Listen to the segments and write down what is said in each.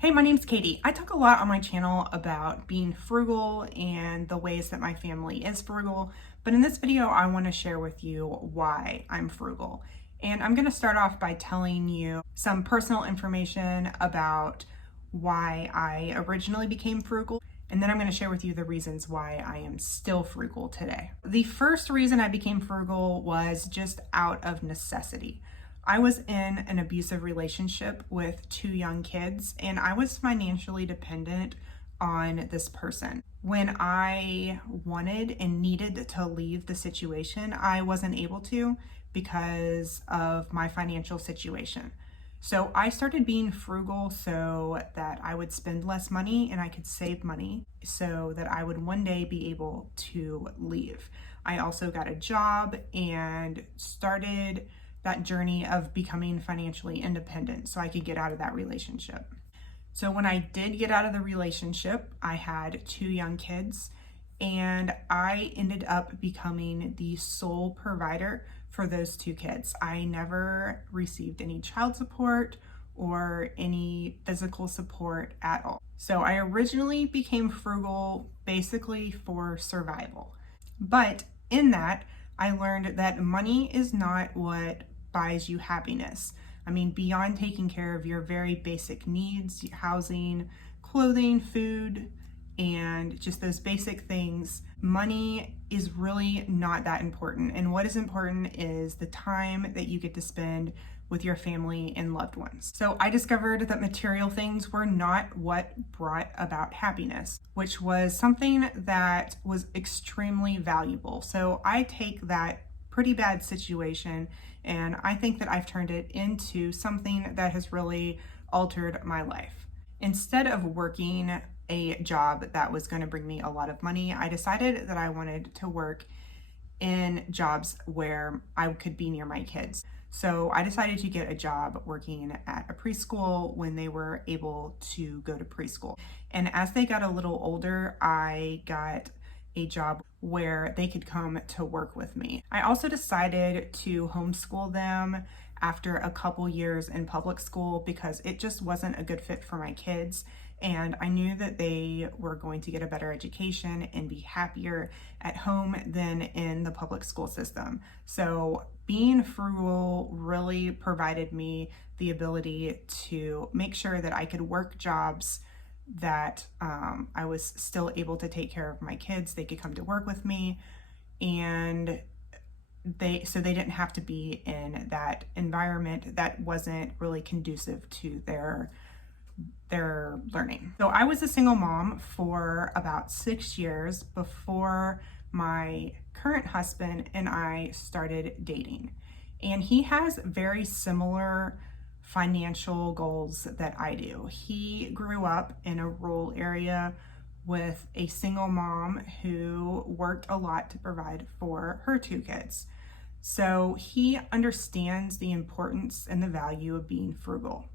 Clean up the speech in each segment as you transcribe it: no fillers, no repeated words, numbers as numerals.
Hey, my name's Katie. I talk a lot on my channel about being frugal and the ways that my family is frugal, but in this video, I want to share with you why I'm frugal. And I'm going to start off by telling you some personal information about why I originally became frugal, and then I'm going to share with you the reasons why I am still frugal today. The first reason I became frugal was just out of necessity. I was in an abusive relationship with two young kids, and I was financially dependent on this person. When I wanted and needed to leave the situation, I wasn't able to because of my financial situation. So I started being frugal so that I would spend less money and I could save money so that I would one day be able to leave. I also got a job and started that journey of becoming financially independent so I could get out of that relationship. So when I did get out of the relationship, I had two young kids, and I ended up becoming the sole provider for those two kids. I never received any child support or any physical support at all. So I originally became frugal basically for survival. But in that, I learned that money is not what buys you happiness. I mean, beyond taking care of your very basic needs, housing, clothing, food, and just those basic things, money is really not that important. And what is important is the time that you get to spend with your family and loved ones. So I discovered that material things were not what brought about happiness, which was something that was extremely valuable. So I take that pretty bad situation and I think that I've turned it into something that has really altered my life. Instead of working a job that was going to bring me a lot of money, I decided that I wanted to work in jobs where I could be near my kids. So I decided to get a job working at a preschool when they were able to go to preschool. And as they got a little older, I got a job where they could come to work with me. I also decided to homeschool them after a couple years in public school because it just wasn't a good fit for my kids. And I knew that they were going to get a better education and be happier at home than in the public school system. So being frugal really provided me the ability to make sure that I could work jobs that I was still able to take care of my kids. They could come to work with me, and they didn't have to be in that environment that wasn't really conducive to their learning. So I was a single mom for about 6 years before my current husband and I started dating. And he has very similar financial goals that I do. He grew up in a rural area with a single mom who worked a lot to provide for her two kids. So he understands the importance and the value of being frugal.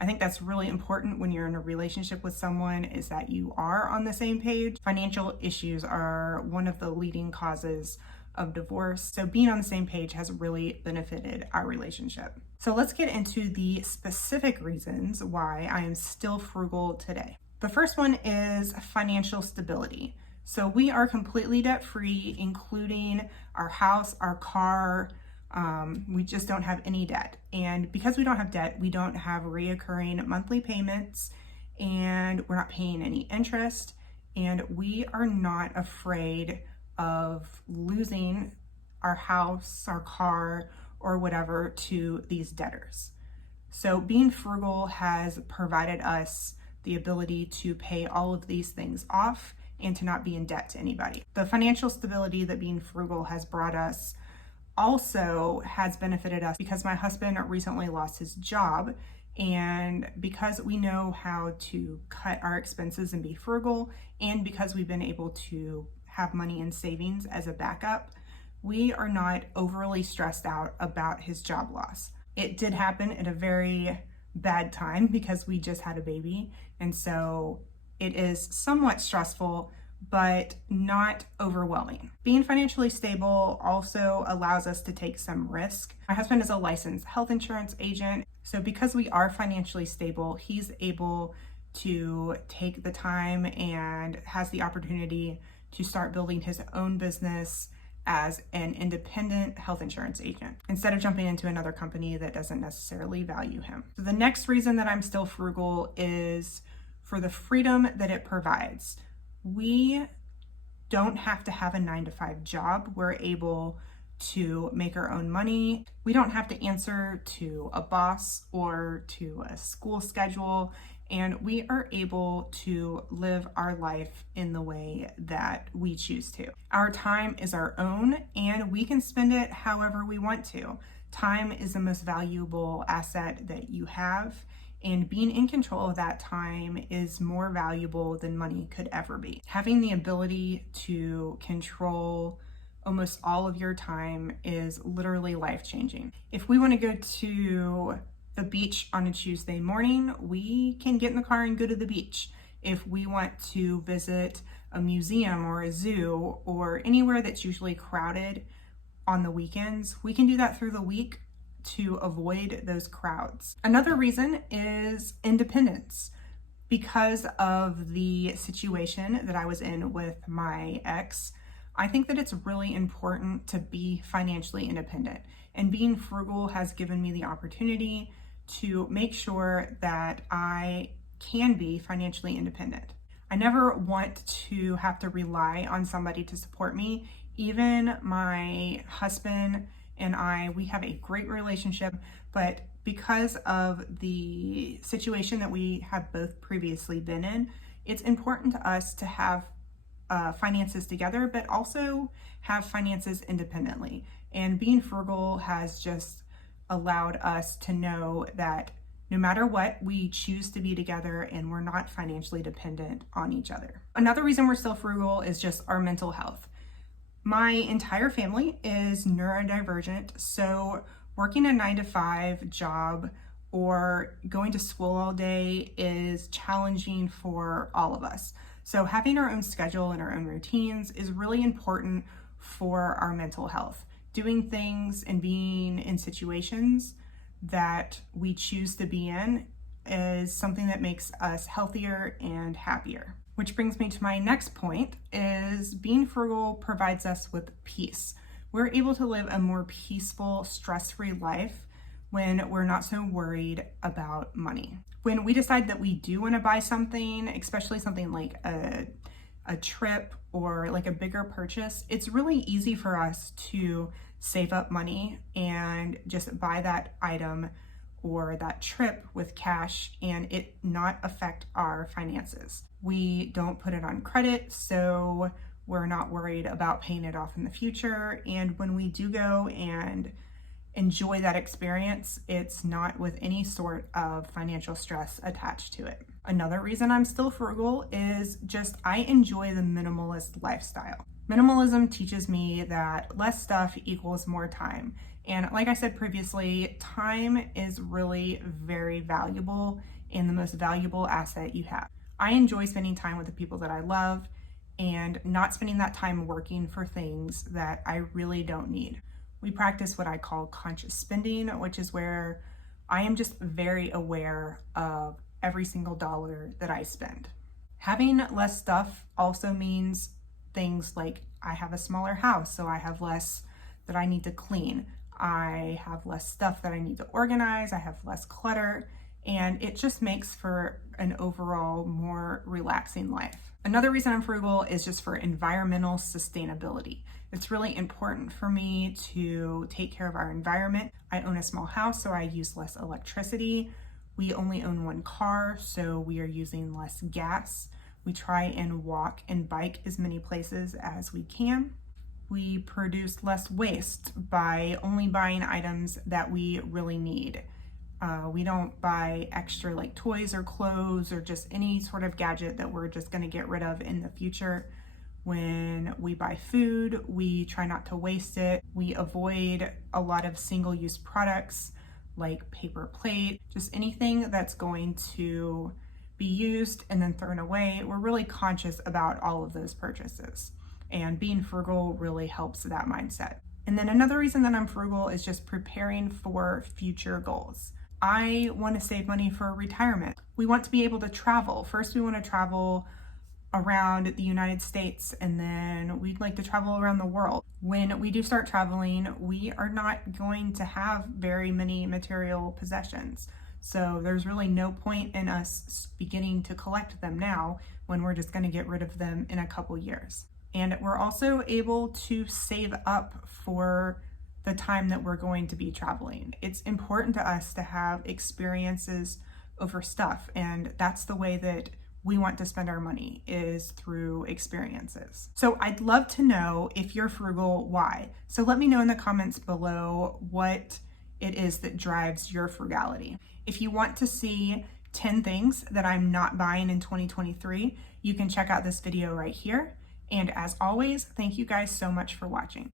I think that's really important when you're in a relationship with someone, is that you are on the same page. Financial issues are one of the leading causes of divorce. So being on the same page has really benefited our relationship. So let's get into the specific reasons why I am still frugal today. The first one is financial stability. So we are completely debt-free, including our house, our car. We just don't have any debt. And because we don't have debt, we don't have reoccurring monthly payments, and we're not paying any interest, and we are not afraid of losing our house, our car, or whatever to these debtors. So being frugal has provided us the ability to pay all of these things off and to not be in debt to anybody. The financial stability that being frugal has brought us also has benefited us because my husband recently lost his job, and because we know how to cut our expenses and be frugal, and because we've been able to have money in savings as a backup, we are not overly stressed out about his job loss. It did happen at a very bad time because we just had a baby, and so it is somewhat stressful, but not overwhelming. Being financially stable also allows us to take some risk. My husband is a licensed health insurance agent, so because we are financially stable, he's able to take the time and has the opportunity to start building his own business as an independent health insurance agent instead of jumping into another company that doesn't necessarily value him. So the next reason that I'm still frugal is for the freedom that it provides. We don't have to have a 9-to-5 job. We're able to make our own money. We don't have to answer to a boss or to a school schedule, and we are able to live our life in the way that we choose to. Our time is our own, and we can spend it however we want to. Time is the most valuable asset that you have, and being in control of that time is more valuable than money could ever be. Having the ability to control almost all of your time is literally life-changing. If we want to go to the beach on a Tuesday morning, we can get in the car and go to the beach. If we want to visit a museum or a zoo or anywhere that's usually crowded on the weekends, we can do that through the week to avoid those crowds. Another reason is independence. Because of the situation that I was in with my ex, I think that it's really important to be financially independent, and being frugal has given me the opportunity to make sure that I can be financially independent. I never want to have to rely on somebody to support me. Even my husband and I, we have a great relationship, but because of the situation that we have both previously been in, it's important to us to have finances together, but also have finances independently. And being frugal has just allowed us to know that no matter what, we choose to be together and we're not financially dependent on each other. Another reason we're still frugal is just our mental health. My entire family is neurodivergent, so working a 9-to-5 job or going to school all day is challenging for all of us. So having our own schedule and our own routines is really important for our mental health. Doing things and being in situations that we choose to be in is something that makes us healthier and happier. Which brings me to my next point, is being frugal provides us with peace. We're able to live a more peaceful, stress-free life when we're not so worried about money. When we decide that we do want to buy something, especially something like a trip or like a bigger purchase, it's really easy for us to save up money and just buy that item or that trip with cash and it not affect our finances. We don't put it on credit, so we're not worried about paying it off in the future. And when we do go and enjoy that experience, it's not with any sort of financial stress attached to it. Another reason I'm still frugal is just I enjoy the minimalist lifestyle. Minimalism teaches me that less stuff equals more time. And like I said previously, time is really very valuable and the most valuable asset you have. I enjoy spending time with the people that I love and not spending that time working for things that I really don't need. We practice what I call conscious spending, which is where I am just very aware of every single dollar that I spend. Having less stuff also means things like I have a smaller house, so I have less that I need to clean. I have less stuff that I need to organize. I have less clutter, and it just makes for an overall more relaxing life. Another reason I'm frugal is just for environmental sustainability. It's really important for me to take care of our environment. I own a small house, so I use less electricity. We only own one car, so we are using less gas. We try and walk and bike as many places as we can. We produce less waste by only buying items that we really need. We don't buy extra like toys or clothes or just any sort of gadget that we're just gonna get rid of in the future. When we buy food, we try not to waste it. We avoid a lot of single-use products like paper plate, just anything that's going to be used and then thrown away. We're really conscious about all of those purchases, and being frugal really helps that mindset. And then another reason that I'm frugal is just preparing for future goals. I want to save money for retirement. We want to be able to travel. First, we want to travel around the United States, and then we'd like to travel around the world. When we do start traveling, we are not going to have very many material possessions. So there's really no point in us beginning to collect them now when we're just going to get rid of them in a couple years. And we're also able to save up for the time that we're going to be traveling. It's important to us to have experiences over stuff, and that's the way that we want to spend our money, is through experiences. So I'd love to know, if you're frugal, why. So let me know in the comments below what it is that drives your frugality. If you want to see 10 things that I'm not buying in 2023, you can check out this video right here. And as always, thank you guys so much for watching.